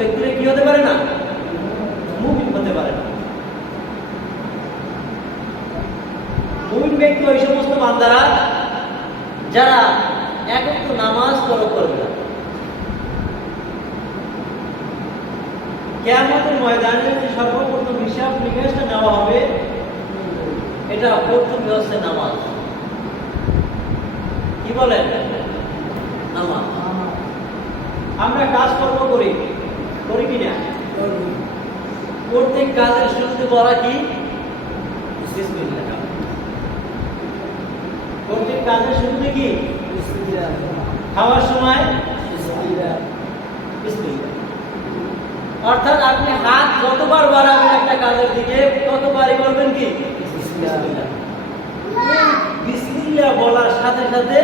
ব্যক্তিরা কি হতে পারে না? মুমিন হতে পারে না। মুমিন ব্যক্তি ওই সমস্ত বান্দারা যারা একক নামাজ তরক করবে না। কিয়ামতের ময়দানে যে সর্বপ্রথম হিসাব নিকাশটা নেওয়া হবে, এটা প্রথম হচ্ছে নামাজ। কি বলেন? নামাজ। আমরা কাজকর্ম করি কিনা? প্রত্যেক কাজের শুরুতে বলা কি? বিসমিল্লাহ। প্রত্যেক কাজের শুরুতে কি? খাওয়ার সময় বিসমিল্লাহ। অর্থাৎ আপনি হাত যতবার বাড়াবেন একটা কাজের দিকে, ততবারই বলবেন কি? বিসমিল্লাহ। বিসমিল্লাহ বলার সাথে সাথে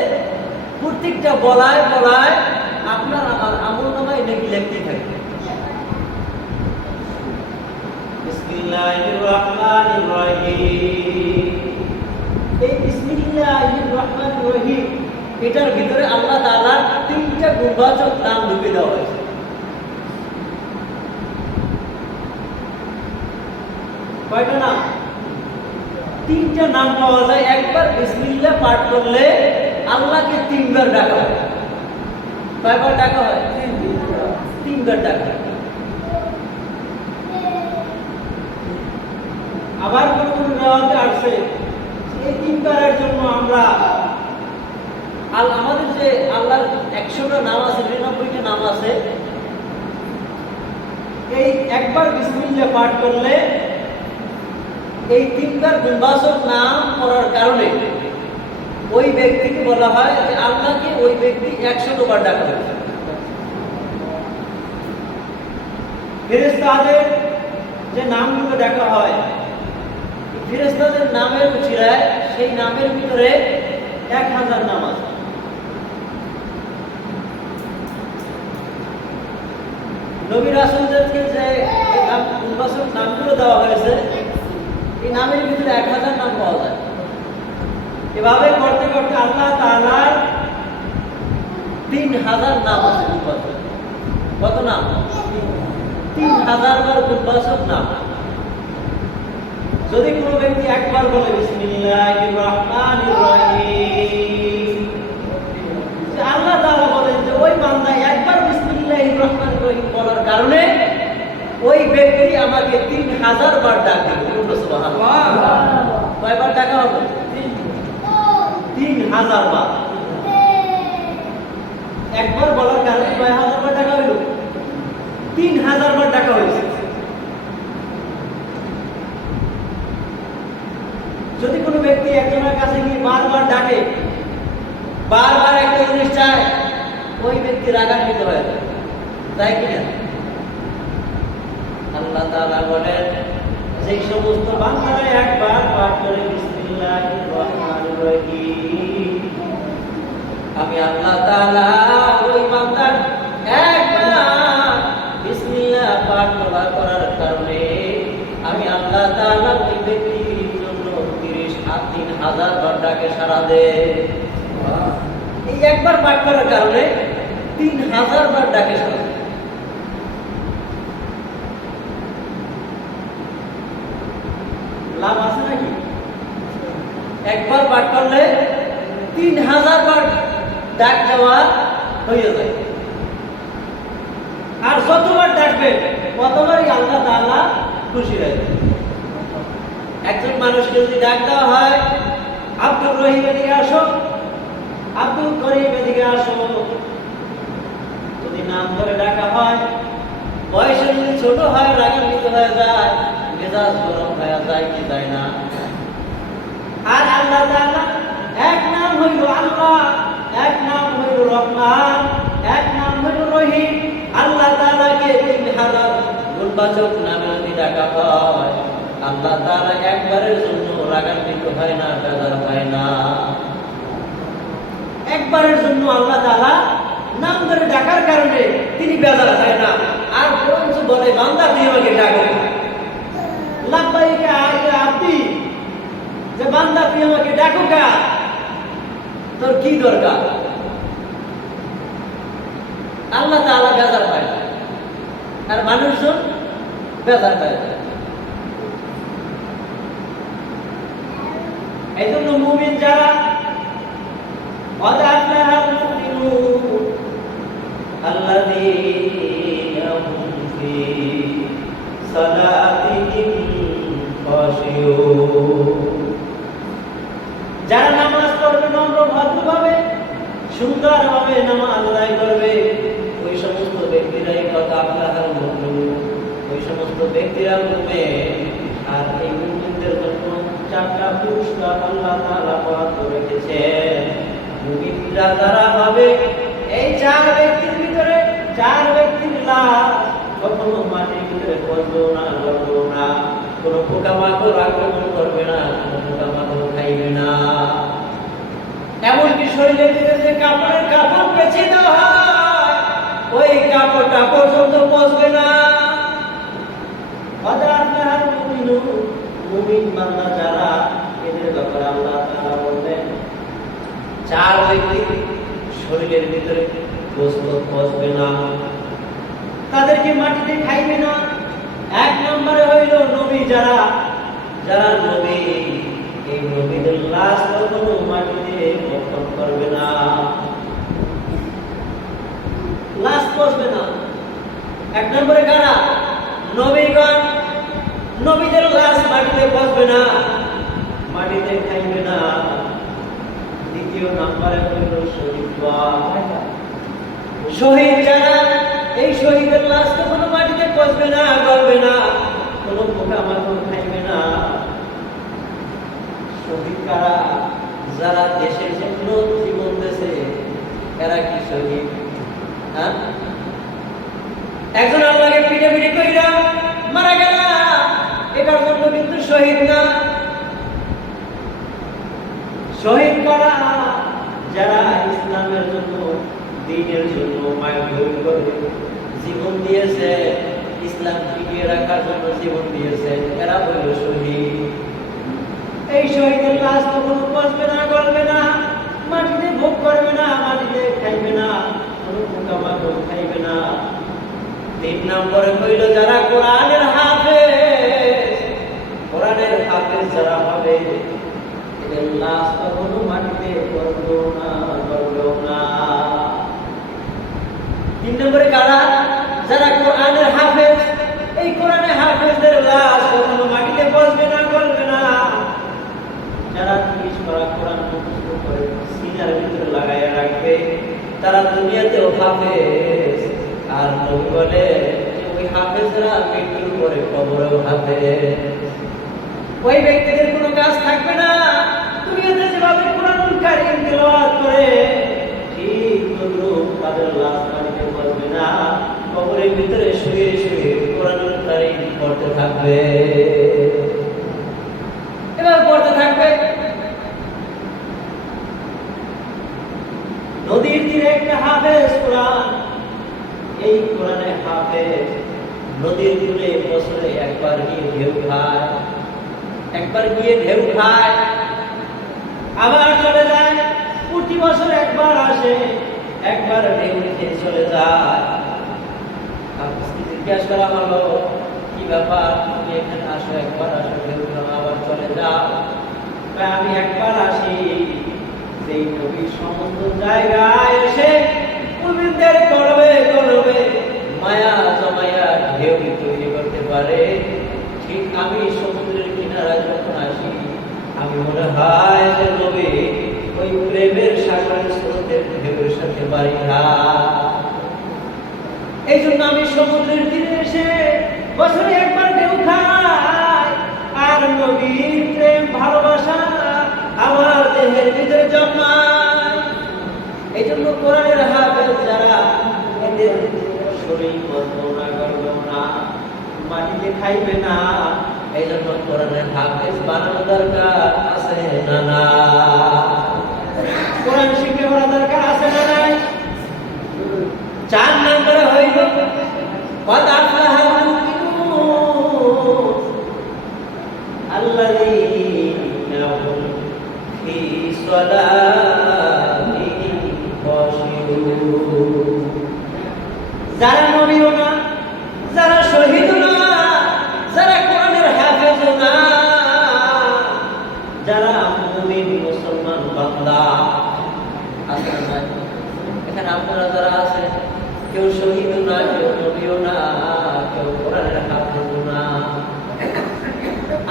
প্রত্যেকটা বলায় আপনার আমার আমলনামায় নেকি লিখতে থাকবে। বিসমিল্লাহির রহমানির রহিম। এই বিসমিল্লাহির রহমানির রহিম এটার ভিতরে আল্লাহ তাআলার তিনটা গুণবাচক নাম ঢুকে দেওয়া হয়েছে। কয়টা নাম? তিনটা নাম পাওয়া যায়। একবার বিসমিল্লাহ পাঠ করলে আল্লাহকে তিনবার ডাকা হয়। কয়বার ডাকা হয়? তিনবার ডাকা হয়। আবার কোন কোন রিওয়ায়াতে আসছে এই তিনবারের জন্য আমরা আমাদের যে আল্লাহর 100টা নাম আছে, 99টা নাম আছে, এই একবার বিসমিল্লাহ পাঠ করলে এই তিনবার গুণবাচক নাম করার কারণে ওই ব্যক্তিকে বলা হয় যে আল্লাহকে ওই ব্যক্তি 100 বার ডাকা হয়েছে। ফেরেশতাদের যে নামগুলো ডাকা হয়, ফেরেশতাদের নামের উচিলায় সেই নামের ভিতরে 1000 নাম আছে। নবী রাসূলদেরকে যে গুণবাচক নামগুলো দেওয়া হয়েছে, এই নামের ভিতরে 1000 নাম পাওয়া যায়। এভাবে করতে করতে আল্লাহ তাআলার 3000 নাম আছে গুণবাচক। কত নাম? 3000 বার গুণবাচক নাম। যদি কোনো ব্যক্তি একবার বলে বিসমিল্লাহির রহমানির রহিম, যে আল্লাহ তাআলা বলেন যে ওই বান্দা একবার বিসমিল্লাহির রহমানির রহিম বলার কারণে ওই ব্যক্তি আমাকে 3000 বার ডাকবে। সুবহানাল্লাহ। কয়বার ডাকা হবে? 3000 বার। একবার বলার কারণে কয় হাজার বার ডাকা হইল? 3000 বার ডাকা হয়েছে। যদি কোনো ব্যক্তি একজনের কাছে গিয়ে বারবার ডাকে, বারবার একটা জিনিস চায়, ওই ব্যক্তি রাগান্বিত হয়ে যায়, তাই কিনা? আল্লাহ তাআলা বলেন যেই সমস্ত বান্দারা একবার পাঠ করে বিসমিল্লাহির রহমানির রহিম, আমি আল্লাহ তাআলা ওই বান্দার একবার বিসমিল্লাহ পাঠ করার কারণে আমি আল্লাহ তাআলা ওই ব্যক্তির জন্য 30,000 বার ডাকে সাড়া দেয়। এই একবার পাঠ করার কারণে 3000 বার ডাকে সাড়া দেয়। লাভ আছে নাকি? একবার পাঠ করলে 3000 বার ডাক দেওয়া হয়ে যায়। আর যতবার ডাকবে ততবারই আল্লাহ তাআলা খুশি হয়ে যায়। একজন মানুষকে যদি ডাক দেওয়া হয়, আব্দুর রহিম এদিকে আসো, আব্দুল করিম এদিকে আসো, যদি নাম ধরে ডাকা হয়, বয়সে যদি ছোট হয় রাগান্বিত হয়ে যায়, মেজাজ গরম হয়ে যায় কি যায় না? আর আল্লাহ তাআলা এক নাম হইল আল্লাহ, এক নাম হইল রহমান, এক নাম হইল রহিম। আল্লাহ তাআলাকে 3000 গুণবাচক নামে যদি ডাকা হয়, আল্লাহ তাআলা একবারের জন্য রাগান্বিত হয় না, বেজার হয় না। একবারের জন্য আল্লাহ তাআলা নাম ধরে ডাকার কারণে তিনি বেজার হয় না, আর বরঞ্চ বলে বান্দা তুই আমাকে ডাকো। লাব্বাইকা ইয়া আব্দি, যে বান্দা তুই আমাকে ডাকো কা, তোর কি দরকার? আল্লাহ তাআলা বেজার হয় না। আর মানুষজন বেজার হয়ে যায়। এই জন্য মুমিন যারা قد أفلح المؤمنون الذين هم في صلاتهم خاشعون যারা নামাজ পড়বে নম্র ভদ্রভাবে সুন্দরভাবে নামাজ আদায় করবে ওই সমস্ত ব্যক্তিরাই কত আফলাহুল মুমিনুন, ওই সমস্ত ব্যক্তিরা মুমিন। আর এই মুমিনদের জন্য চারটা পুরস্কার আল্লাহ তাআলা বরাদ্দ রেখেছেন। মুমিনরা যারা হবে এই চার ব্যক্তির ভিতরে, চার ব্যক্তির লাশ কখনো মাটির ভিতরে পড়বে না, লড়বে না, কোনো পোকামাকড় আক্রমণ করবে না, কোনো পোকামাকড় খাইবে না। এমনকি শরীরের ভিতরে যে কাপড় পেঁচে দেওয়া হয় ওই কাপড়টা পর্যন্ত পচবে না। মুমিন বান্দা যারা, এদের ব্যাপারে আল্লাহ তাআলা বললেন চার ব্যক্তি শরীরের ভিতরে গোশত পচবে না, তাদেরকে মাটিতে খাইবে না। এক নম্বরে হইল নবী যারা, যারা নবী, এই নবীদের লাশ কখনো মাটিতে বপন করবে না, লাশ পচবে না। এক নম্বরে কারা? নবীগণ, নবীদের লাশ মাটিতে পচবে না, মাটিতে খাইবে না। দ্বিতীয় নম্বরে হইল শহীদগণ, শহীদ যারা, এই শহীদের লাশ কখনো মাটিতে পচবে না, গলবে না, কোনো পোকামাকড় খাইবে না। শহীদ কারা? যারা দেশের জন্য জীবন দিয়েছে, এরা কি শহীদ? হ্যাঁ, একজন আল্লাহকে পিটাপিটি কইরা মারা গেল, এটার জন্য কিন্তু শহীদ না। শহীদ করা যারা ইসলামের জন্য, দ্বীনের জন্য মাইল করে জীবন দিয়েছে, ইসলাম টিকিয়ে রাখার জন্য জীবন দিয়েছে, এরা হইল শহীদ। এই শহীদের লাশ কখনো পচবে না, গলবে না, মাটিতে ভোগ করবে না, মাটিতে খাইবে না, কোনো পোকামাকড় খাইবে না। তিন নম্বরে হইল যারা কোরআনের হাফেজ, কোরআনের হাফেজ যারা হবে এদের লাশ কখনো মাটিতে পড়বেও না, গলবেও না। তিন নম্বরে কারা? যারা কোরআনের হাফেজ, এই কোরআনের হাফেজদের লাশ কখনো মাটিতে পচবে না, গলবে না। যারা 30 পারা কোরআন মুখস্থ করে সিনার ভিতরে লাগাইয়া রাখবে, তারা দুনিয়াতেও হাফেজ। আর নবী বলে ওই হাফেজরা মৃত্যুর পরে কবরেও হাফেজ। ওই ব্যক্তিদের কোনো কাজ থাকবে না, দুনিয়াতে যেভাবে কোরআনুল কারীম তেলাওয়াত করে ঠিক তদ্রূপ তাদের লাশ মাটিতে পড়বে না, কবরের ভিতরে শুয়ে শুয়ে কোরআনুল কারীম পড়তে থাকবে, এবার পড়তে থাকবে। নদীর তীরে একটা হাফেজ কোরআন, এই কোরআনে হাফেজ নদীর তীরে বছরে একবার গিয়ে ঢেউ খায়, একবার গিয়ে ঢেউ খায়, আবার চলে যায়। প্রতি বছর একবার আসে, একবার ঢেউ খেয়ে চলে যায়। জিজ্ঞাসা করা হলো কি ব্যাপার, তুমি এখানে আসো, একবার আসো, ঢেউ খাও, আবার চলে যাও। আমি একবার আসি, সেই নবীর সমস্ত জায়গায় এসে মুমিনদের কলবে কলবে মায়া জমায়া ঢেউ তৈরি করতে পারে। ঠিক আমি সমুদ্রের কিনারায় যখন আসি, আমি মনে হয় যে নবী ওই প্রেমের সাগরের স্রোতের ঢেউয়ের সাথে বাড়ি খায়। এই জন্য আমি সমুদ্রের তীরে এসে বছরে একবার ঢেউ খাই, আর নবীর প্রেম ভালোবাসা আমার দেহের ভিতরে জন্মায়। এই জন্য কোরআনের হাফেজ যারা, এদের শরীর বলবো না, করবো না, মাটিতে খাইবে না। এই জন্য কোরআনের হাফেজ বানানো দরকার আছে না? না, কোরআন শিখে পড়া দরকার আছে না নাই? 4 নম্বরে হইল قد أفلح المؤمنون الذين هم في صلاتهم خاشعون। যারা নবীও না, কেউ শহীদ না, কেউ নবীও না, কেউ কোরআনের হাফেজ না।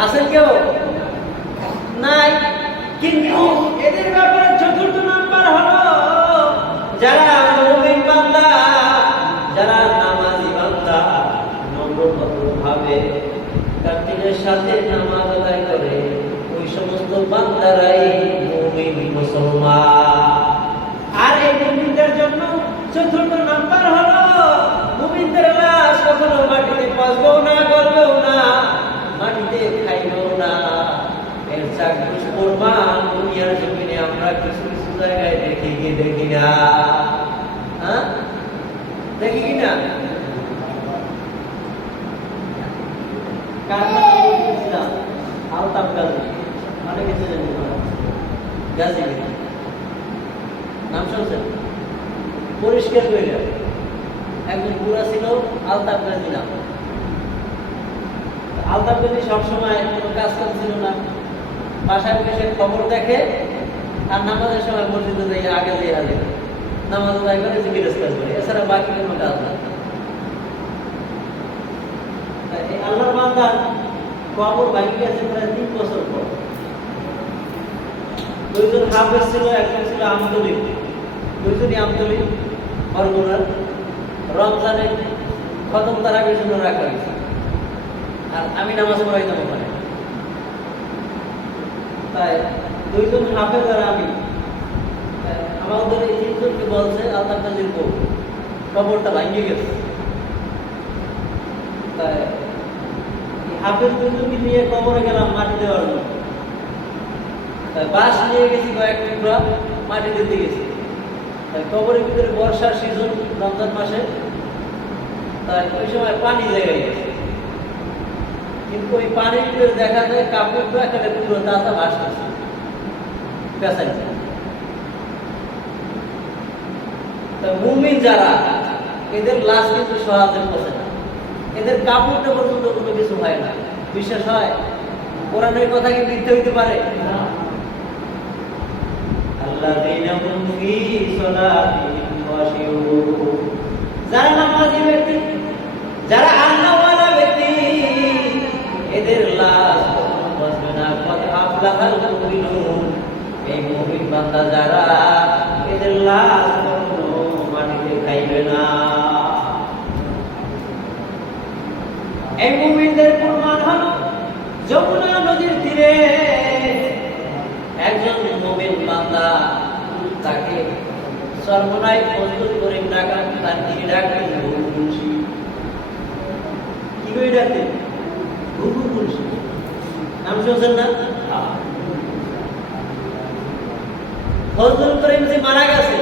আছে কেউ? নাই। কিন্তু এদের ব্যাপারে চতুর্থ নাম্বার হলো যারা মুমিন বান্দা, যারা নামাজি বান্দা, নম্রভাবে কাটিনের সাথে নামাজ আদায় করে, ওই সমস্ত বান্দারাই মুমিন মুসলমান। আর এই মুমিনদের জন্য চতুর্থ নাম্বার হলো মুমিনদের লাশ কখনো মাটিতে পচবেও না, গলবেও না, মাটিতে খাইবেও না। এর চাক্ষুষ প্রমাণ দুনিয়ার জমিনে আমরা কিছু কিছু জায়গায় দেখি কি দেখি না? হ্যাঁ, দেখি কি না? আলতাফ গাজী, অনেকে চেনেন গাজী, নাম শুনছেন? পরিষ্কার কইলেন একজন বুড়া ছিল আলতাফ গাজী নাম। আলতাফ গাজী সবসময় কোনো কাজ কাজ ছিল না, বাসায় বসে খবর দেখে আর নামাজের সময় মসজিদে যাই আগে দিয়ে আসে, নামাজ আদায় করে জিজ্ঞেস কাজ করে, এছাড়া বাকি কোনো কাজ না। এই আল্লাহর বান্দা কবর ভাঙি গেছে প্রায় 3 বছর পর। দুইজন হাফেজ ছিল, একজন ছিল আমতলী, দুইজনই আমতলী বরগুনার। রমজানে খতম তারাবির জন্য রাখা হয়েছে, আর আমি নামাজ পড়াইতাম ওখানে। তাই দুইজন হাফেজ আর আমি, আমাদের এই 3 জনকে বলছে আলতাফ গাজীর বউ কবরটা ভাঙিয়ে গেছে। তাই হাফেজ দুজনকে নিয়ে কবরে গেলাম মাটি দেওয়ার জন্য। তাই বাঁশ নিয়ে গেছি, কয়েক টুকরা মাটি দিতে গেছি। তাই কবরের ভিতরে বর্ষার সিজন, রমজান মাসে, তাই ওই সময় পানি লেগে গেছে। কিন্তু ওই পানির ভিতরে দেখা যায় কাপড়টা এখানে পুরো তাজা ভাসতেছে, পেঁচাইছে। তা মুমিন যারা, এদের লাশ কিন্তু সহজে পচে না, এদের কাপড়টা পর্যন্ত কোনো কিছু হয় না। বিশ্বাস হয়? কোরআনের কথা কি মিথ্যে হইতে পারে? আল্লাযীনা হুম ফী সালাতিহিম খাশিউন, যারা নামাজি ব্যক্তি, যারা আল্লাহওয়ালা ব্যক্তি, এদের লাশ কখনো পচবে না। কদ আফলাহাল মুমিনুন, এই মুমিন বান্দা যারা, এদের লাশ কখনো মাটিতে খাইবে না। এই মুমিনদের প্রমাণ হলো যমুনা নদীর তীরে একজন মুমিন বান্দা, তাকে সর্বনাই ফজলুল করিম ডাকা, তার দিকে ডাকতেন গুরু মুন্সি। কি করে ডাকতেন? গুরু মুন্সি। নাম শুনছেন না? ফজলুল করিম যে মারা গেছে,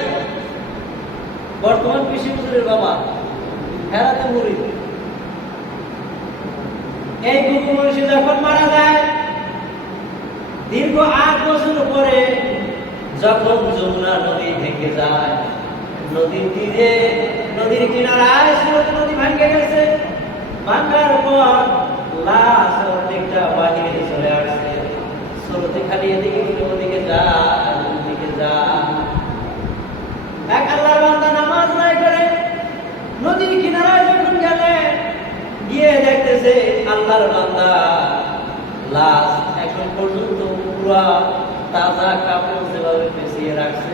বর্তমান কৃষি হুজুরের বাবা, হেরাতে মুরিদ। এই গুরু মুন্সি যখন মারা যায়, দীর্ঘ 8 বছর পরে যখন যমুনা নদী ভেঙে যায়, নদীর তীরে, নদীর কিনারায় স্রোত নদী ভেঙে গেছে। ভাঙার পর লাশ অর্ধেকটা বাহিরে চলে আসছে। স্রোতে খালি এদিকে ওদিকে যায়, ওদিকে যায়। এক আল্লাহর বান্দা নামাজ আদায় করে নদীর কিনারায় যখন গেলে, গিয়ে দেখতেছে আল্লাহর বান্দা লাশ এখন পর্যন্ত পুরা তাজা কাপড় যেভাবে পেঁচিয়ে রাখছে।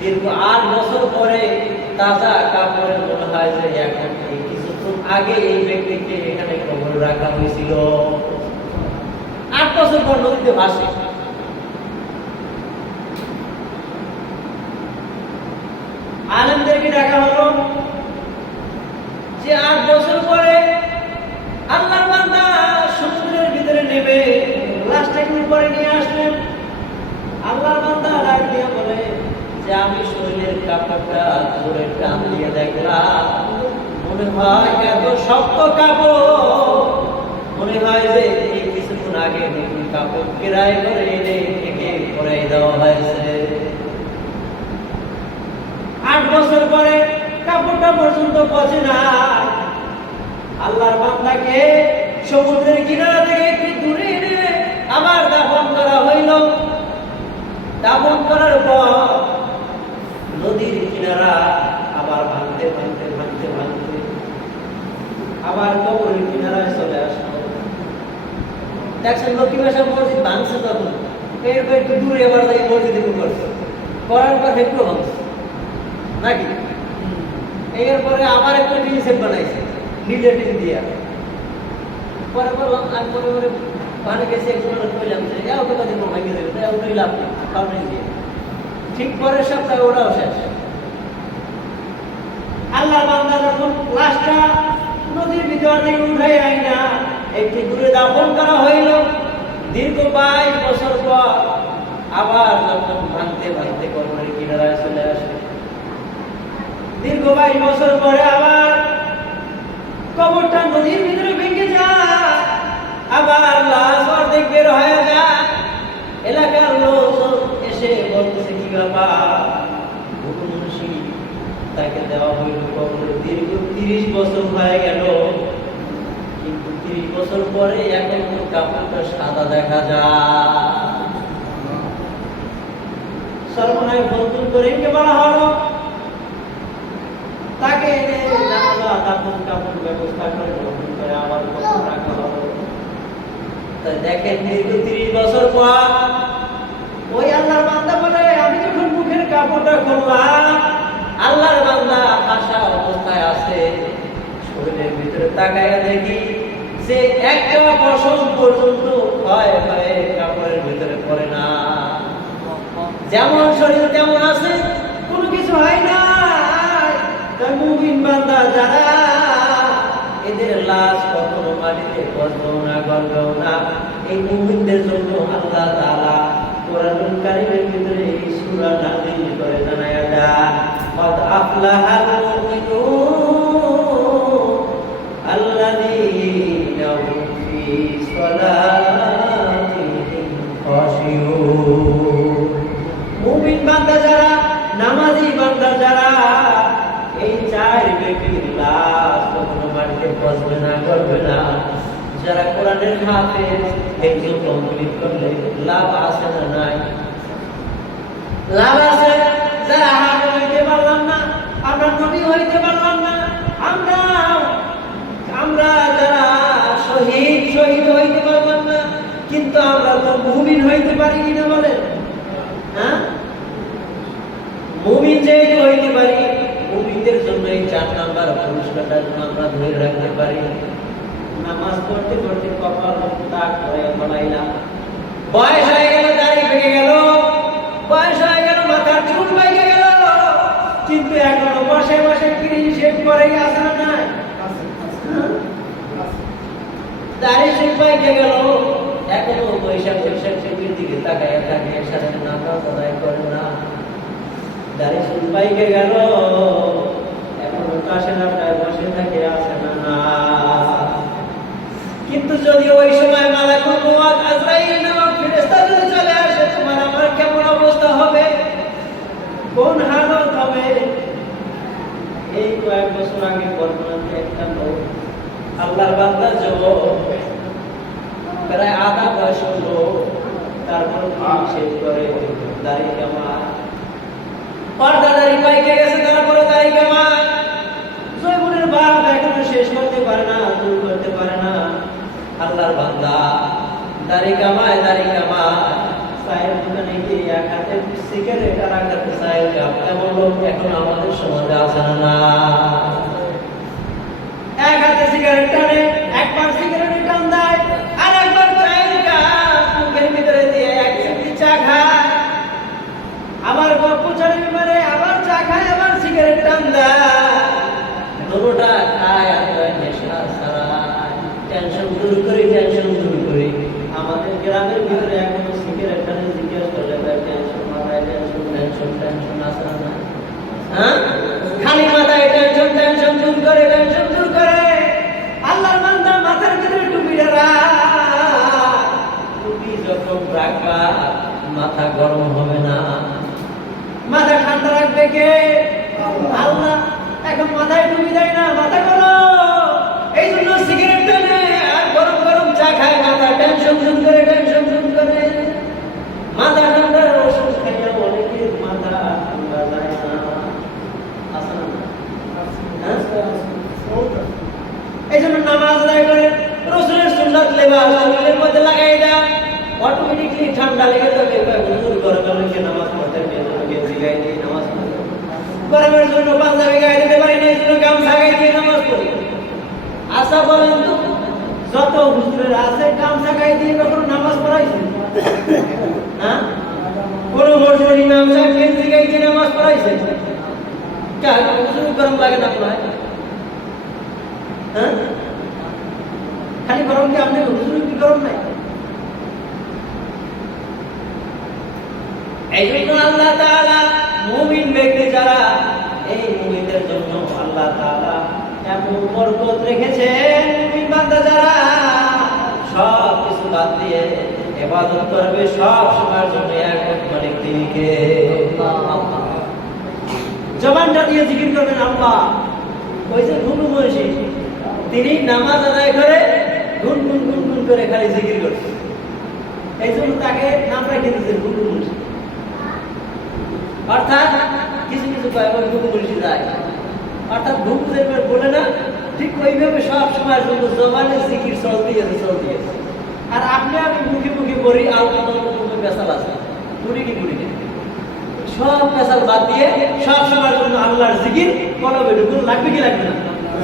দীর্ঘ 8 বছর পরে তাজা কাপড়ের মনে হয় যে এখন কিছুক্ষণ আগে এই ব্যক্তিকে এখানে কবর রাখা হয়েছিল। 8 বছর পর নদীতে ভাসে। আলেমদেরকে ডাকা হলো যে 8 বছর পরে আল্লাহর বান্দা সমুদ্রের ভিতরে নেমে লাশটাকে উপরে নিয়ে আসলেন। আল্লাহর বান্দা ডাক দিয়ে বলে যে আমি শরীরের কাপড়টা ধরে টান দিয়ে দেখলাম, মনে হয় এত শক্ত কাপড়, মনে হয় যে এই কিছুক্ষণ আগে নতুন কাপড় কেরাই করে এনে থেকে পরাই দেওয়া হয়েছে। 8 বছর পরে কাপড়টা পর্যন্ত পচে না। আল্লাহর বান্দাকে সমুদ্রের কিনারা থেকে একটু দূরে এনে আবার দাফন করা হইল। দাফন করার পর নদীর কিনারা আবার ভাঙতে ভাঙতে ভাঙতে ভাঙতে ভাঙতে আবার কবরের কিনারায় চলে আসলো। দেখছেন লক্ষ্মী ভাষা মসজিদ ভাঙছে তখন এরপর একটু দূরে আবার যাই মসজিদে করছে, করার পর একটু ভাঙছে নাকি। এরপরে আবার একটা টিন সেট বানাইছে নিজে টিন দিয়ে। পরে আমি মনে মনে পানি গেছে একজন কইলাম যে এত কাজে ভেঙে দেবে, ওটাই লাভ নেই কারণে দিয়ে। ঠিক পরের সপ্তাহে ওটাও শেষ। আল্লাহ বান্দা যখন লাশটা নদীর ভিতর থেকে উঠাই আই না একটু দূরে দাফন করা হইল, দীর্ঘ 22 বছর পর আবার যখন ভাঙতে ভাঙতে কবরের কিনারায় চলে আসে, দীর্ঘ 22 বছর পরে আবার কবরটা নদীর ভিতরে ভেঙে যায়, আবার লাশ অর্ধেক বের হয়ে যায়। এলাকার লোক এসে বলতেছে কি ব্যাপার, মুন্সি তাকে দেওয়া হইল কবরে দীর্ঘ 30 বছর হয়ে গেল, কিন্তু 30 বছর পরে এখন কাপড়টা সাদা দেখা যায়। সর্বনায় ফতুল করে বলা হলো, তাকে এনে জানালা দাফন কাপড় ব্যবস্থা করে গ্রহণ করে আবার কবর রাখা হলো। তাই দেখেন দীর্ঘ 30 বছর পর ওই আল্লাহর বান্দা বলে, আমি যখন মুখের কাপড়টা খুললাম আল্লাহর বান্দা হাসা অবস্থায় আছে, শরীরের ভিতরে তাকায়া দেখি যে একটা পশম পর্যন্ত ভয়ে ভয়ে কাপড়ের ভিতরে পড়ে না, যেমন শরীর তেমন আছে, কোনো কিছু হয় না। মুমিন বান্দা যারা এদের লাশ কখনো মাটিতে বসবেও না, গলবেও না, এই মুমিনদের জন্য আল্লাহ তাআলা কোরআনুল কারীমের ভিতরে এই সূরা নাযিল করে জানায়া দেয়, কদ আফলাহাল মুমিনুন আল্লাযীনা হুম ফী সালাতিহিম খাশিউন। মুমিন বান্দা যারা, নামাজি বান্দা যারা, এই 4 ব্যক্তির লাশ কখনো মাটিতে বসবে না, গলবে না। যারা কোরআনের হাফেজ একজন কমপ্লিট করলে লাভ আছে না নাই? লাভ আছে। যারা হাফেজ হইতে পারলাম না, আমরা নবী হইতে পারলাম না, আমরা যারা শহীদ হইতে পারলাম না, কিন্তু আমরা তো মুমিন হইতে পারি কিনা বলেন? হ্যাঁ, মুমিন যেহেতু হইতে পারি, মুমিনদের জন্য এই 4 নাম্বার পুরস্কারটা আমরা ধরে রাখতে পারি। নামাজ পড়তে পড়তে কপাল দাগ হয়ে বলাইলাম, বয়স হয়ে গেল, দাড়ি পেকে গেল, বয়স হয়ে গেল, মাথার চুল পেকে গেল, কিন্তু এখনো বসে বসে ক্লিন শেভ করে আছে না নাই? দাড়ি চুল পেকে গেল, এখনো বৈশাখ চোখের দিকে তাকায় থাকে, সাথে নামাজ আদায় করে না। দাড়ি চুল পেকে গেল, এখনো কাশেনাটায় বসে থাকে আছে না না? কিন্তু যদি ওই সময় মালাকুল মউত আজরাইল নামক ফেরেশতা যদি চলে আসে, তোমার আমার কেমন অবস্থা হবে, কোন হালত হবে? এই কয়েক বছর আগে বর্তমানে একটা লোক আল্লাহর বান্দা যুবক, প্রায় আধা বয়স হলো, তারপর শেষ করে দাড়ি কামা, পর্দা দাড়ি পাইকে গেছে, তারপরে দাড়ি কামা, জয়গুনের বাপ এখনো শেষ করতে পারে না, দূর করতে পারে না। আল্লাহর বান্দা দাড়ি কামায় চায়ের দোকানে গিয়ে এক হাতে সিগারেট আর এক হাতে চায়ের কাপ, এমন লোক এখন আমাদের সমাজে আছে না? এক হাতে সিগারেট টানে, একবার সিগারেটের টান দেয়, আর একবার চায়ের কাপ মুখের ভিতরে দিয়ে এক চিমটি চা খায়, আবার গল্প চড়ে মারে, আবার চা খায়, আবার সিগারেট টান দেয়, দুটোটা খায় আর নেশা ছাড়ায়, টেনশন দূর করি। আমাদের গ্রামের ভিতরে এখনো সিগারেট টানে জিজ্ঞেস করলে টেনশন মাথায় টেনশন আসে না? হ্যাঁ, খালি মাথায় টেনশন দূর করে। আল্লাহর বান্দা মাথার ভিতরে টুপিটা রাখ, টুপি যখন রাখবা মাথা গরম হবে না, মাথা ঠান্ডা রাখবে কে? আল্লাহ। এখন মাথায় টুপি দেয় না, মাথা গরম, এই জন্য সিগারেট টানে আর গরম গরম চা খায়, মাথা টেনশন দূর করে। মাথা ঠান্ডার ওষুধ খাইয়া অনেকের মাথা ঠান্ডা যায় না, আছে না? লেবাস শরীরের মধ্যে লাগাই দাও, অটোমেটিকলি ঠান্ডা লেগে যাবে। হুজুর গরমে নামাজ পড়তে গেঞ্জি গায়ে দিয়ে নামাজ পড়তে, গরমের জন্য পাঞ্জাবি গায়ে দিতে পারি না, এই জন্য গামছা গায়ে দিয়ে নামাজ পড়ি। আশা বলেন তো, যত হুজুরের আছে গামছা গায়ে দিয়ে কখনো নামাজ পড়াইছে? হ্যাঁ, কোন মসজিদের ইমাম সাহেব গেঞ্জি গায়ে দিয়ে নামাজ পড়াইছে? হুজুর গরম লাগে না আপনার? হ্যাঁ, খালি গরম কি আপনি হুজুর কি গরম নাই? এই জন্য আল্লাহ তাআলা মুমিন ব্যক্তি যারা, এই মুমিনদের জন্য আল্লাহ তাআলা এমন বরকত রেখেছেন। মুমিন বান্দা যারা সব কিছু বাদ দিয়ে ইবাদত করবে, সব সময়ের জন্য এক মালিক তিনি কে? জবানটা দিয়ে জিকির করবেন আল্লাহ। ওই যে ঘুমু মনীষী, তিনি নামাজ আদায় করে গুনগুন গুনগুন করে খালি জিকির করছে, এই জন্য তাকে নাম রেখে দিয়েছেন ঘুমু মনীষী। অর্থাৎ কিছু কিছু ঘুমু মনীষী যায়, অর্থাৎ ঘুমু যেভাবে বলে না, ঠিক ওইভাবে সব সময়ের জন্য জবানে জিকির চলতে আছে। আর আপনি আমি মুখে মুখে করি, আল্লাহ মুখে পেশাল আছে, পুরি কি পুরি না, সব পেশাল বাদ দিয়ে সব সময়ের জন্য আল্লাহর জিকির কলবে ঢুকুন। লাগবে কি লাগবে না?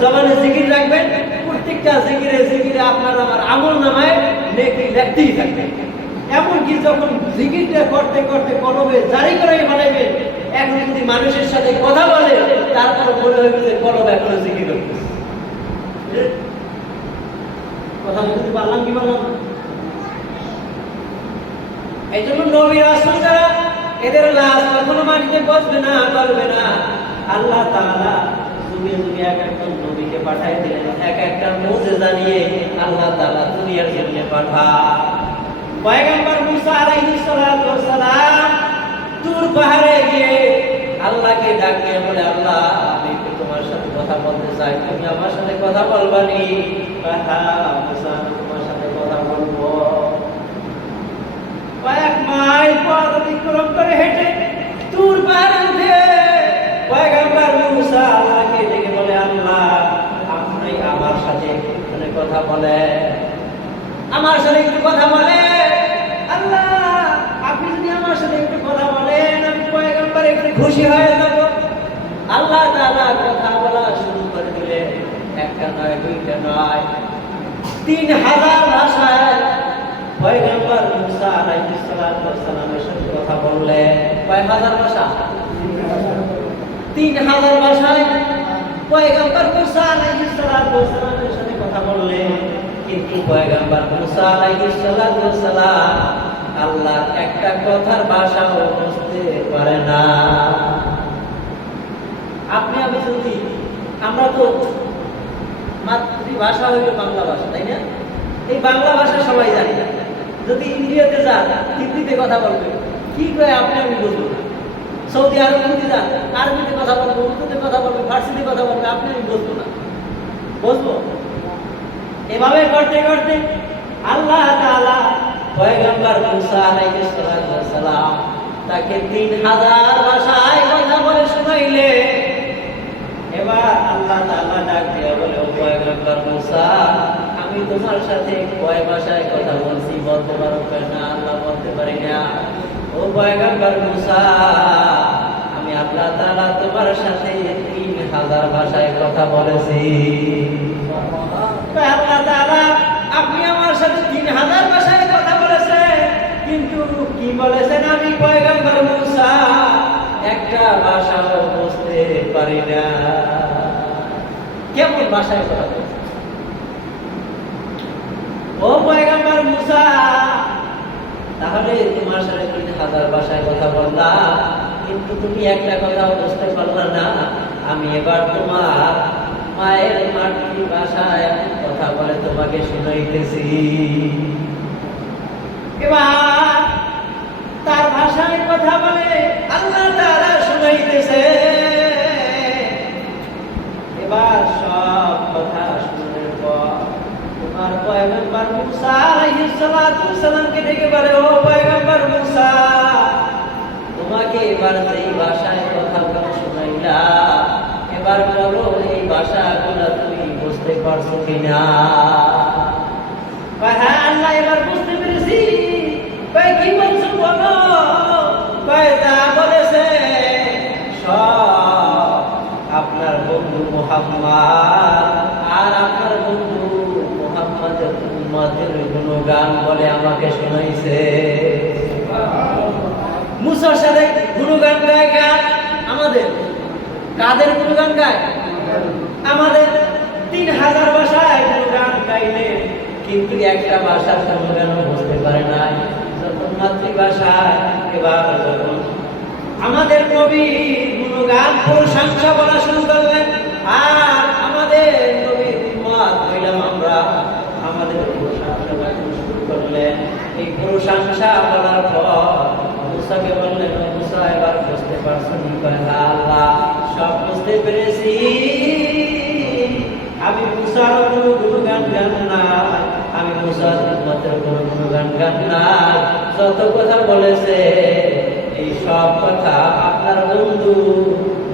জবানে জিকির রাখবেন, প্রত্যেকটা জিকিরে আপনার আমার আমল নামায় নেকি লিখতেই থাকবে। এমনকি যখন জিকিরটা করতে করতে কলবে জারি করে বানাইবেন, এখন যদি মানুষের সাথে কথা বলে তারপর মনে হইবে যে কলবে এখনো জিকির করতেছে। কথা বলতে পারলাম কি বললাম? এই জন্য নবী রাসূল যারা, এদের লাশ কখনো মাটিতে বসবে না, করবে না। আল্লাহ তাআলা যুগে যুগে এক একজন নবীকে পাঠাই দিলেন, এক একটা মুজিজা নিয়ে আল্লাহ তাআলা দুনিয়ার জন্য পাঠায়। পয়গম্বর মুসা আলাইহিস সালাতু ওয়াস সালাম তুর পাহাড়ে গিয়ে আল্লাহকে ডাক দিয়ে বলে, আল্লাহ আমি তোমার সাথে কথা বলতে চাই, তুমি আমার সাথে কথা বলবানি? হ্যাঁ মুসা, তোমার সাথে কথা বলবো। কয়েক মাইল পথ অতিক্রম করে হেঁটে তুর পাহাড়ে উঠে পয়গম্বর মুসা আল্লাহকে ডেকে বলে, আল্লাহ আপনি আমার সাথে একটু কথা বলে, আমার সাথে একটু কথা বলে। আল্লাহ আপনি যদি আমার সাথে একটু কথা বলেন, আমি পয়গম্বর একটু খুশি হয়ে যাব। আল্লাহ তাআলা কথা বলা শুরু করে দিলেন, একটা নয়, দুইটা নয়, 3000 ভাষায় পয়গম্বর মুসা আলাইহিস সালাতু ওয়াস সালামের সাথে কথা বললেন। কয় হাজার ভাষা? 3000 ভাষায় পয়গম্বর মুসা আলাইহিস সালাতু ওয়াস সালামের সাথে কথা বললেন। কিন্তু পয়গম্বর মুসা আলাইহিস সালাতু ওয়াস সালাম আল্লাহর একটা কথার ভাষাও বুঝতে পারে না। আপনি আমি যদি, আমরা তো মাতৃভাষা হইল বাংলা ভাষা, তাই না? এই বাংলা ভাষা সবাই জানি। যদি ইন্ডিয়াতে যান, হিন্দিতে কথা বলবে, কি কয় আপনি আমি বুঝবো না। সৌদি আরব যদি যান, আরবিতে কথা বলবে, উর্দুতে কথা বলবে, ফার্সিতে কথা বলবে, আপনি আমি বুঝবো না। বুঝবো? এভাবে করতে করতে আল্লাহ তাআলা পয়গম্বর মুসা আলাইহিস সালাতু ওয়াস সালাম তাকে 3000 ভাষায় কথা বলে শুনাইলে। এবার আল্লাহ তাআলা ডাক দিয়ে বলে, ও পয়গম্বর মুসা, আমি তোমার সাথে কয় ভাষায় কথা বলছি বলতে পারো না? আল্লাহ বলতে পারি না। ও পয়গম্বর মুসা, আমি আল্লাহ তাআলা তোমার সাথে 3000 ভাষায় কথা বলেছি। আল্লাহ তাআলা আপনি আমার সাথে 3000 ভাষায় কথা বলেছেন, কিন্তু কি বলেছেন? আমি পয়গম্বর মুসা একটা ভাষাও বুঝতে পারি না। কেমন ভাষায় কথা বলছেন? ও পয়গম্বর মুসা, তাহলে তোমার সাথে 3000 ভাষায় কথা বললাম, কিন্তু তুমি একটা কথাও বুঝতে পারলা না। আমি এবার তোমার মায়ের মাটির ভাষায় কথা বলে তোমাকে শুনাইতেছি। এবার তার ভাষায় কথা বলে আল্লাহ তাআলা শুনাইতেছে। এবার সব কথা শুনার পর তোমার পয়গম্বর মুসা আলাইহিস সালাতু ওয়াস সালামকে ডেকে বলে, ও পয়গম্বর মুসা, তোমাকে এবার এই ভাষায় কথা শুনাইলা, এবার বলো এই ভাষাগুলো তুমি বুঝতে পারছো কিনা? কয় হ্যাঁ আল্লাহ এবার বুঝতে পেরেছি। কয় কি বলছো বলো? কয় যা বলেছে সব আপনার বন্ধু মুহাম্মদ আর আপনার বন্ধু মুহাম্মদের উম্মতের গুণগান বলে আমাকে শোনাইছে। মুসার সাথে গুণগান গায় কার? আমাদের। কাদের গুণগান গায়? আমাদের। 3000 ভাষায় গুণগান গাইলে কিন্তু একটা ভাষার গুণগান বুঝতে পারে না। যখন মাতৃভাষায় এবার যখন আমাদের কবি গুণগান প্রশংসা বলা শুরু করলেন, আর আমাদের নবীর উম্মত হইলাম আমরা, আমাদের প্রশংসা বলা শুরু করলেন। এই প্রশংসা বলার পর মুসাকে বললেন, মুসা এবার বুঝতে পারছেন? আল্লাহ সব বুঝতে পেরেছি। আমি মুসার কোনো গুণগান গান না, আমি মুসার উম্মতের কোনো গুণগান গান না। যত কথা বলেছে এই সব কথা আপনার বন্ধু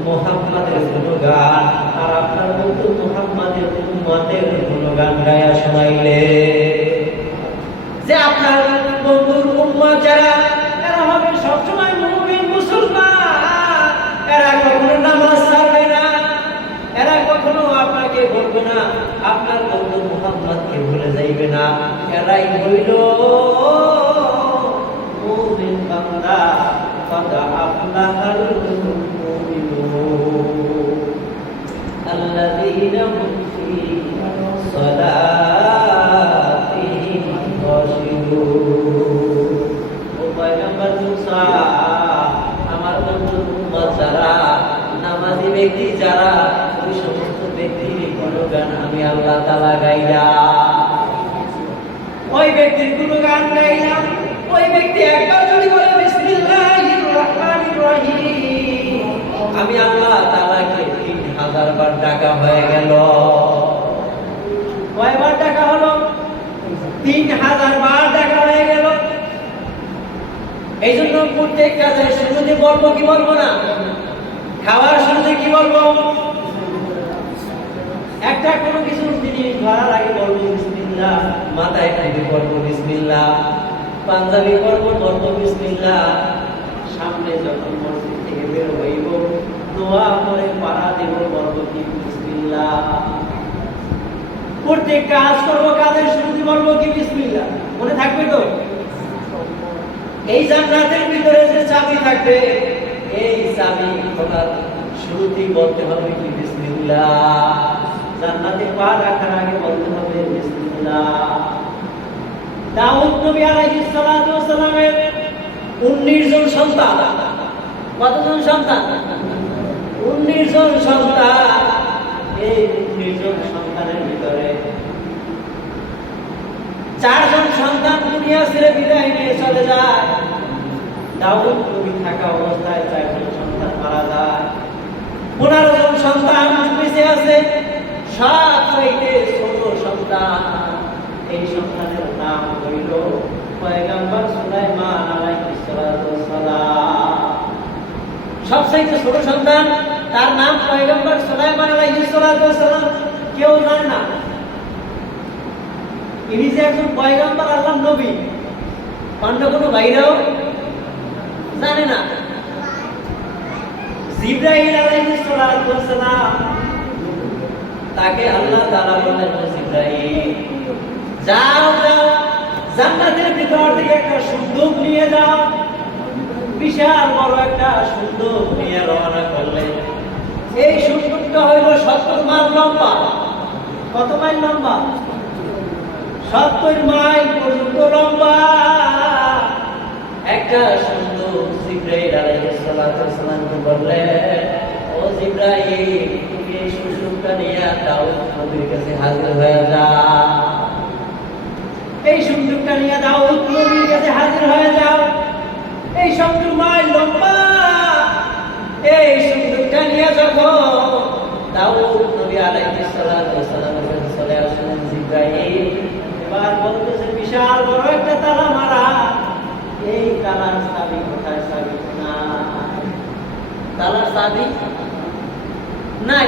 মুহাম্মাদের গুণগান আর আপনার বন্ধু মুহাম্মাদের উম্মতের গুণগান গায়া শোনাইলে। যে আপনার বন্ধুর উম্মত যারা, এরা হবে সবসময় মুমিন মুসলমান, এরা কখনো নামাজ ছাড়বে না, এরা কখনো আপনাকে বলবে না, আপনার বন্ধু মুহাম্মদকে ভুলে যাইবে না। এরাই হইল মুমিন বান্দা। قد أفلح المؤمنون الذين هم في صلاتهم خاشعون। ও পয়গম্বর মুসা, আমার বন্ধু উম্মত যারা, নামাজি ব্যক্তি যারা, ওই সমস্ত ব্যক্তির গুণগান আমি আল্লাহ তাআলা গাইলাম। ওই ব্যক্তির গুণগান গাইলাম। ওই ব্যক্তি একবার যদি বলে বিসমিল্লাহির রহমানির রহিম, আমি আল্লাহ তাআলাকে 3000 বার ডাকা হয়ে গেল। কয়বার ডাকা হলো? 3000 বার ডাকা হয়ে গেল। এই জন্য প্রত্যেক কাজে শুরুতে বলবো কি বলবো না? খাওয়ার শুরুতে কি বলবো? একটা কোনো কিছু জিনিস ধরার আগে বলবো বিসমিল্লাহ, মাথায় থেকে বলবো বিসমিল্লাহ, পাঞ্জাবি পরবো বলবো বিসমিল্লাহ, সামনে যখন মসজিদ থেকে বের হইব দোয়া করে পাড়া দেব বলবো কি বিসমিল্লাহ। প্রত্যেক কাজ করবো, কাজের শুরুতে বলবো কি বিসমিল্লাহ। মনে থাকবে তো? এই জান্নাতের ভিতরে যে চাবি থাকবে, এই চাবি খোলার শুরুতেই বলতে হবে কি বিসমিল্লাহ। জান্নাতে পা রাখার আগে বলতে হবে বিসমিল্লাহ। দাউদ নবী আলাইহিস সালাতু ওয়াস সালামের 19 জন সন্তান। কতজন সন্তান? 19 জন সন্তান। এই 19 জন সন্তানের ভিতরে 4 জন সন্তান দুনিয়া ছেড়ে বিদায় নিয়ে চলে যায়। দাউদ নবী থাকা অবস্থায় 4 জন সন্তান মারা যায়। 15 জন সন্তান বেঁচে আছে। সবচেয়ে ছোট সন্তান, এই সন্তানের নাম হইল পয়গম্বর সুলাইমান আলাইহিস সালাতু ওয়াস সালাম। সবচেয়ে ছোট সন্তান, তার নাম পয়গম্বর সুলাইমান আলাইহিস সালাতু ওয়াস সালাম। কেউ জানে না ইনি যে একজন পয়গম্বর, আল্লাহর নবী। অন্য কোনো ভাইরাও জানে না। জিবরাইল আলাইহিস সালাতু ওয়াস সালাম, তাকে আল্লাহ তাআলা বললেন, জিবরাইল যাও যাও, জান্নাতের ভিতর থেকে একটা সুন্দর নিয়ে যাও। বিশাল বড় একটা সুন্দর নিয়ে রওনা করলেন। এই সুন্দরটা হইল 70 মাইল লম্বা। কত মাইল লম্বা? 70 মাইল পর্যন্ত লম্বা একটা সুন্দর। জিবরাইল আলাইহিস সালাতু ওয়াস সালামকে বললেন, ও জিবরাইল, তুমি এই সুন্দরটা নিয়ে দাউদ নবীর কাছে হাজির হয়ে যাও। এই সুন্দরটা নিয়ে দাউদ নবীর কাছে হাজির হয়ে যাও। এই 70 মাইল লম্বা এই সুন্দরটা নিয়ে যখন দাউদ নবী আলাইহিস সালাতু ওয়াস সালামের কাছে চলে আসলেন, জিবরাইল এবার বলতেছে, বিশাল বড় একটা তালা মারা। এই তালার চাবি কোথায়? চাবি নাই। তালার চাবি নাই।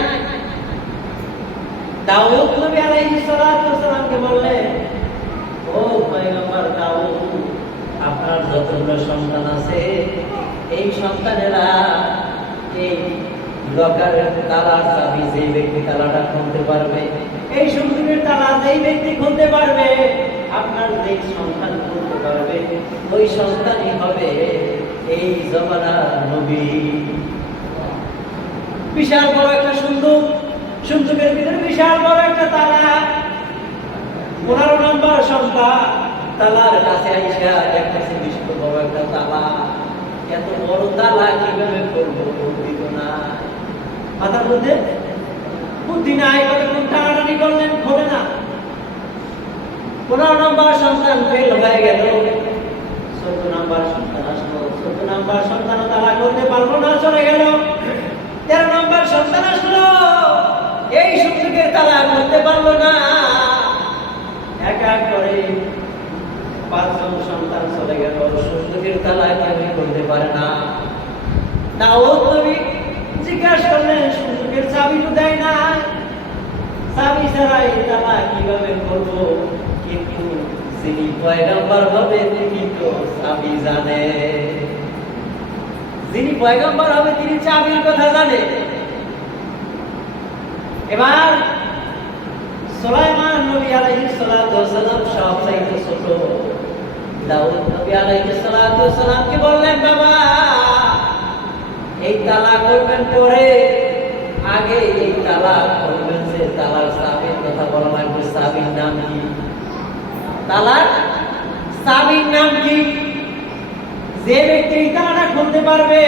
দাউদ নবী আলাইহিস সালাতু ওয়াস সালামকে বললেন, ও সন্তান আছে, এই সন্তানেরা এই লকারের তালার চাবি যেই ব্যক্তি তালাটা খুলতে পারবে, এই সুন্দরের তালা যেই ব্যক্তি খুলতে পারবে, আপনার যেই সন্তান খুলতে পারবে, ওই সন্তানই হবে এই জমানার নবী। বিশাল বড় একটা সুন্দরের ভিতরে বিশাল বড় একটা তালা। 15 নম্বর সন্তান তালার কাছে আইসা দেখতেছে বিশাল বড় একটা তালা। এত বড় তালা কিভাবে করবো? বুদ্ধি তো না, মাথার মধ্যে বুদ্ধি নাই, কতক্ষণ টানাটানি করলেন, খোলে না। 15 নম্বর সন্তান ফেল হয়ে গেল। 14 নম্বর সন্তান আসলো, 14 নম্বর সন্তানও তালা করতে পারলো না, চলে গেল। 13 নম্বর সন্তান আসলো, এই সুন্দরের তালা করতে পারলো না। এক এক করে 5 জন সন্তান চলে গেল, সুন্দরের তালা কেউ করতে পারে না। দাউদ নবী জিজ্ঞাসা করলেন, সুন্দরের চাবি তো দেয় না, চাবি ছাড়া এই তালা কিভাবে করবো? কিন্তু যিনি পয়গম্বর হবে তিনি তো চাবি জানে, যিনি পয়গম্বর হবে তিনি চাবির কথা জানে। এবার সুলাইমান নবী আলাইহিস সালাতু ওয়াস সালাম সবচাইতে ছোট দাউদ নবী আলাইহিস সালাতু ওয়াস সালামকে বললেন, বাবা এই তালা করবেন পরে, আগে এই তালা করবেন যে তালার চাবির কথা বলা লাগবে। চাবির নাম কি? তালার চাবির নাম কি? যে ব্যক্তি এই তালাটা খুলতে পারবে,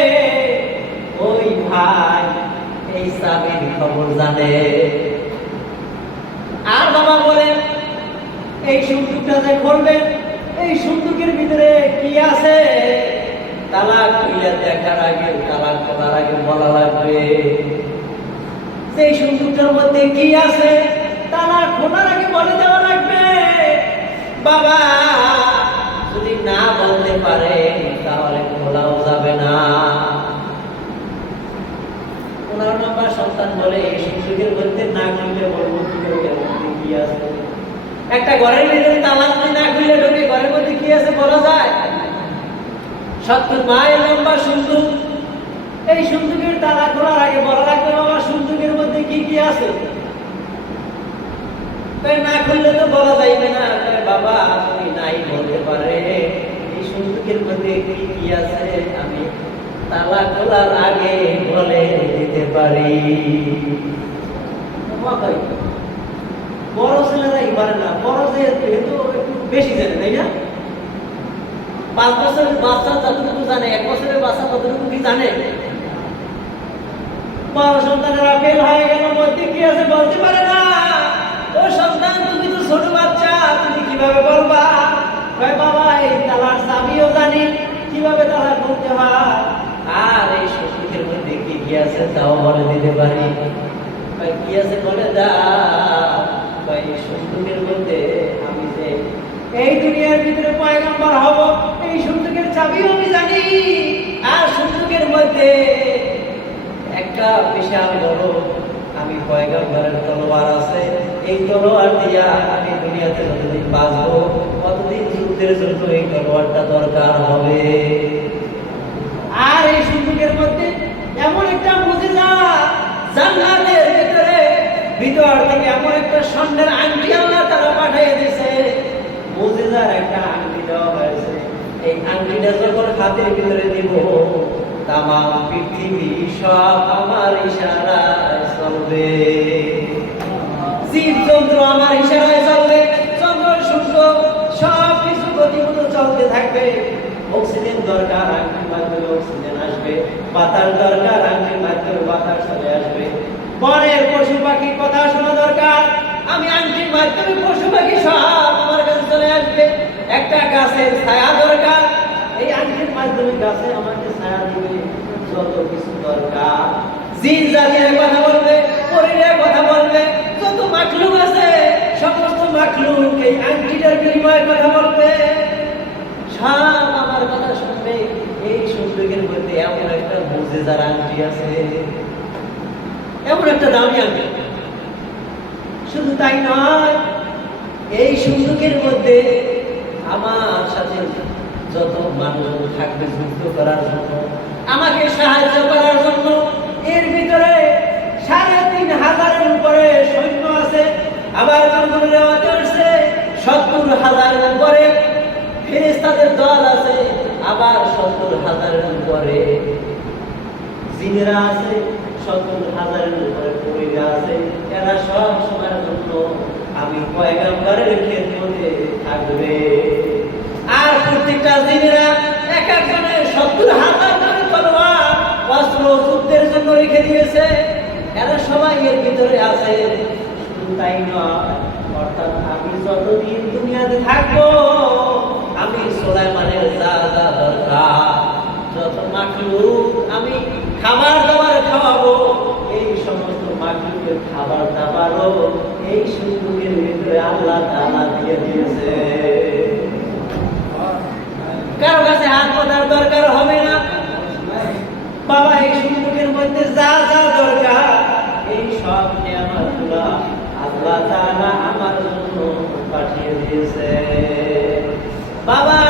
ওই ভাই এই চাবির খবর জানে। আর বাবা বলেন, এই সুন্দরটা যে খুলবেন, এই সুন্দরের ভিতরে কি আছে? তালা খুলে দেখার আগে, তালা খোলার আগে বলা লাগবে সেই সুন্দরটার মধ্যে কি আছে। তালা খোলার আগে বলে দেওয়া লাগবে। বাবা যদি না বলতে পারে তাহলে খোলাও যাবে না। 15 নম্বর সন্তান বলে, এই সুন্দরের মধ্যে না খুললে বলবো কি আছে? একটা ঘরের ভিতরে তালা যদি না খুলে ঢোকে, ঘরের মধ্যে কি আছে বলা যায়? 70 মাইল লম্বা সুন্দর। এই সুন্দরের তালা খোলার আগে বলা লাগবে, বাবা সুন্দরের মধ্যে কি কি আছে? না খুললে তো বলা যাইবে না। বাবা তুমি নাই বলতে পারে এই সুন্দরের মধ্যে কি কি আছে, আমি তালা খোলার আগে বলে দিতে পারি। বড় ছেলেরাই পারে না, বড় যেহেতু একটু বেশি জানে, তাই না? 5 বছরের বাচ্চা যতটুকু জানে, 1 বছরের বাচ্চা ততটুকু কি জানে? বড় সন্তানেরা ফেল হয়ে গেল, মধ্যে কি আছে বলতে পারে না। ও সন্তান, তুমি তো ছোট বাচ্চা, তুমি কিভাবে বলবা? বাবা এই তালার চাবিও জানি, কিভাবে তালা খুলতে হয়, আর এই সুন্দরের মধ্যে কি কি আছে তাও বলে দিতে পারি। কি আছে বলে দাও। সুন্দরের মধ্যে আমি যে এই দুনিয়ার ভিতরে পয়গম্বর হব, এই সুন্দরের চাবিও আমি জানি। আর সুন্দরের মধ্যে একটা বিশাল বড় আমি পয়গম্বরের তলোয়ার আছে, এই তলোয়ার দিয়া আমি দুনিয়াতে যতদিন বাঁচবো ততদিন যুদ্ধের জন্য এই তলোয়ারটা দরকার হবে। আর এই সুন্দরের মধ্যে এমন একটা মুজিজা, জান্নাতের ভিতর থেকে এমন একটা স্বর্ণের আংটি আল্লাহ তাআলা পাঠিয়ে দিয়েছে, মুজিজার একটা আংটি দেওয়া হয়েছে। এই আংটিটা যখন হাতের ভিতরে দিব, তামাম পৃথিবী সব আমার ইশারায় চলবে, জীবজন্তু আমার ইশারায় চলবে, চন্দ্র সূর্য সব কিছু গতিমতো চলতে থাকবে। অক্সিজেন দরকার, আংটির মাধ্যমে অক্সিজেন আসবে। বাতাস দরকার, আংটির মাধ্যমে বাতাস চলে আসবে। বনের পশু পাখি কথা শোনা দরকার, আমি আংটির মাধ্যমে পশু পাখি সব আমার কাছে চলে আসবে। একটা গাছের ছায়া দরকার, এই আংটির মাধ্যমে গাছে আমাকে ছায়া দিবে। যত কিছু দরকার, জিন জাতির কথা বলবে, পরীর কথা বলবে, যত মাখলুক আছে সমস্ত মাখলুক এই আংটিটার বিনিময়ে কথা বলবে, সব আমার কথা শুনবে। এই সুন্দরের মধ্যে এমন একটা মুজিজার আংটি আছে, এমন একটা দামি আংটি। শুধু তাই নয়, এই সুন্দরের মধ্যে আমার সাথে যত মানুষ থাকবে যুদ্ধ করার জন্য, আমাকে সাহায্য করার জন্য। এর ভিতরে ৩,৫০০-এর উপরে সৈন্য আছে। আবার কোন রেওয়াজে আসছে ৭০,০০০-এর উপরে ফেরেশতাদের দল আছে। আবার ৭০,০০০-এর উপরে জিনেরা আছে, ৭০,০০০-এর উপরে পরিরা আছে। এরা সব সময়ের জন্য আমি পয়গম্বরের খেদমতে থাকবে। আর প্রত্যেকটা জিনেরা এক একজনের ৭০,০০০ করে তলোয়ার অস্ত্র যুদ্ধের জন্য রেখে দিয়েছে। এরা সবাই এর ভিতরে আছে। শুধু তাই নয়, অর্থাৎ আমি যতদিন দুনিয়াতে থাকবো, আমি সুলাইমানের যা যা দরকার, যত মাখলুক আমি খাবার দাবার খাওয়াবো, এই সমস্ত মাখলুকের খাবার দাবারও এই সুন্দরের ভিতরে আল্লাহ তাআলা দিয়ে দিয়েছে। কারো কাছে হাত পাতার দরকার হবে না। বাবা, এই সুন্দরের মধ্যে যা যা দরকার, এই সব নিয়ামতগুলো আল্লাহ তাআলা আমার জন্য পাঠিয়ে দিয়েছে। বাবা,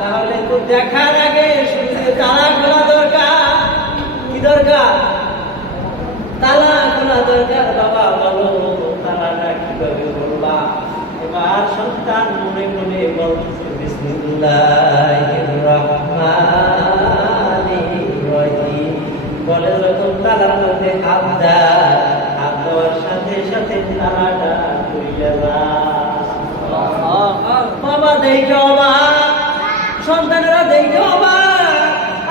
তাহলে তো দেখার আগে শুনতে তালা খোলা দরকার। কি দরকার? তালা খোলা দরকার। বাবা বলো, তালাটা কিভাবে বলবা? এবার সন্তান মনে মনে বলতেছে বিসমিল্লাহির রহমানির রহিম। বলে যখন তালার মধ্যে হাত দেয়, হাত দেওয়ার সাথে সাথে তালাটা খুলে যায়। বাবা দেখে অবাক, সন্তানেরা দেখে অবাক।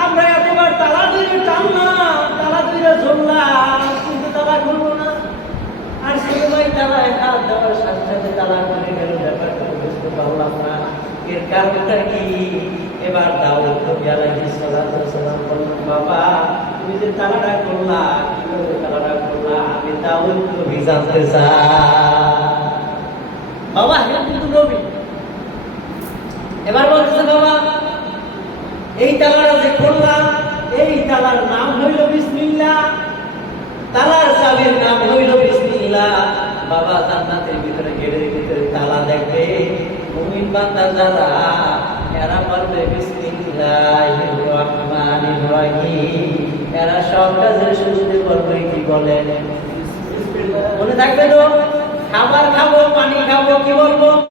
আমরা এতবার তালা ধরে টানলাম, তালা ধরে ঝুললাম, কিন্তু তালা খুলবো না। আর ছেলে ভাই তালায় হাত দেওয়ার সাথে সাথে তালা খুলে গেল। ব্যাপারটা বুঝতে পারলাম না, এর কারণটা কি? এবার দাউদ নবী আলাইহিস সালাতু ওয়াস সালাম বললেন, বাবা তুমি যে তালাটা করলা, কিভাবে তালাটা করলা? আমি দাউদ নবী জানতে চাই। বাবা হে কিন্তু নবী। এবার বলতেছে, বাবা এই তালাটা যে করলাম, এই তালার নাম হইল বিসমিল্লাহ। তালার চাবির নাম হইল বিসমিল্লাহ। বাবা জান্নাতের ভিতরে গেটের ভিতরে তালা দেখবে, মুমিন বান্দা যারা, এরা বলবে বিসমিল্লাহির রহমানির রহিম। এরা সব কাজের শুরুতে বলবে কি বলে? মনে থাকবে তো? খাবার খাবো, পানি খাবো, কি বলবো?